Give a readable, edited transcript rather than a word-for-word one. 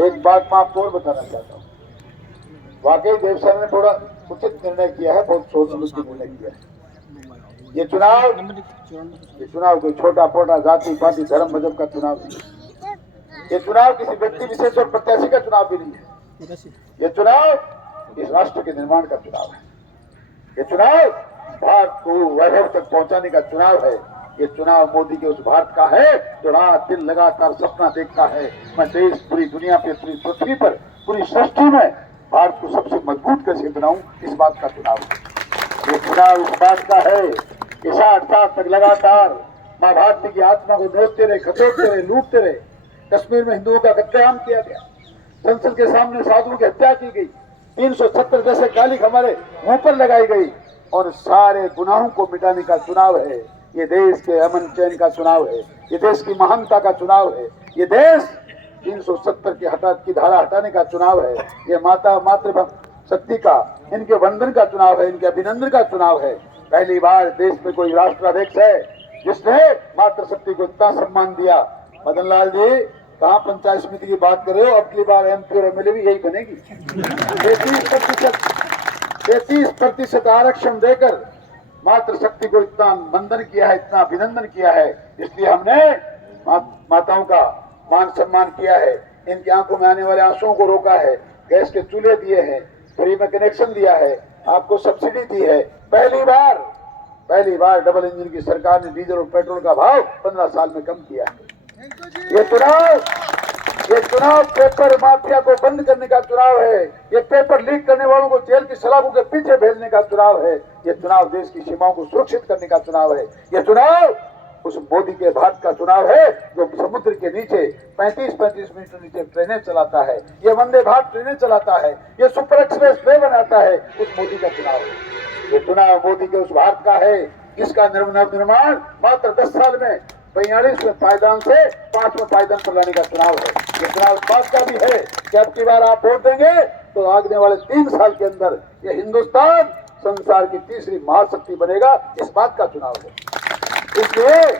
एक बात मैं आपको और बताना चाहता हूँ। वाकई देवसेना ने बड़ा उचित निर्णय किया है, बहुत सोच समझ के निर्णय किया है। ये चुनाव कोई छोटा पोटा जाति पाति धर्म मजहब का चुनाव नहीं है। ये चुनाव किसी व्यक्ति विशेष और प्रत्याशी का चुनाव भी नहीं है। ये चुनाव इस राष्ट्र के निर्माण का चुनाव है। ये चुनाव भारत को वैभव तक पहुंचाने का चुनाव है। ये चुनाव मोदी के उस भारत का है जो रात दिन लगातार सपना देखता है, मैं देश पूरी दुनिया पे, पूरी पृथ्वी पर, पूरी सृष्टि में भारत को सबसे मजबूत कैसे बनाऊं, इस बात का चुनाव है। ये चुनाव इस बात का है कि 60 साल तक लगातार मां भारती की आत्मा को नोचते रहे, खतोटते रहे, लूटते रहे। कश्मीर में हिंदुओं का कत्लेआम किया गया, संसद के सामने साधुओं की हत्या की गई, 370 जैसे कालिक हमारे मुंह पर लगाई गई, और सारे गुनाहों को मिटाने का चुनाव है। ये देश के अमन चैन का चुनाव है। ये देश की महानता का चुनाव है। ये देश 370 की धारा हटाने का चुनाव है। ये मातृ शक्ति का, इनके वंदन का चुनाव है, इनके अभिनंदन का चुनाव है। पहली बार देश में कोई राष्ट्राध्यक्ष है जिसने मातृशक्ति को इतना सम्मान दिया। मदन लाल जी, कहाँ पंचायत समिति की बात कर रहे हो? अगली बार MP और MLA भी यही बनेगी। 33% आरक्षण देकर मातृशक्ति को इतना वंदन किया है, इतना अभिनंदन किया है। इसलिए हमने माताओं का मान सम्मान किया है, इनकी आंखों में आने वाले आंसुओं को रोका है, गैस के चूल्हे दिए हैं, फ्री में कनेक्शन दिया है, आपको सब्सिडी दी है। पहली बार डबल इंजन की सरकार ने डीजल और पेट्रोल का भाव 15 साल में कम किया है। ये चुनाव पेपर माफिया को बंद करने का चुनाव है। ये पेपर लीक करने वालों को जेल की सलाखों के पीछे भेजने का चुनाव है। ये चुनाव देश की सीमाओं को सुरक्षित करने का चुनाव है। ये चुनाव उस मोदी के भारत का चुनाव है जो समुद्र के नीचे 35-35 मीटर नीचे ट्रेनें चलाता है। ये वंदे भारत ट्रेनें चलाता है। ये सुपर एक्सप्रेस वे बनाता है। उस मोदी का चुनाव है। ये चुनाव मोदी के उस भारत का है जिसका निर्माण मात्र 10 साल में 42वें पायदान से 5वें पायदान पर लाने का चुनाव है। ये चुनाव इस बात का भी है कि अब की बार आप वोट देंगे तो आगने वाले 3 साल के अंदर ये हिंदुस्तान संसार की तीसरी महाशक्ति बनेगा, इस बात का चुनाव है। इसलिए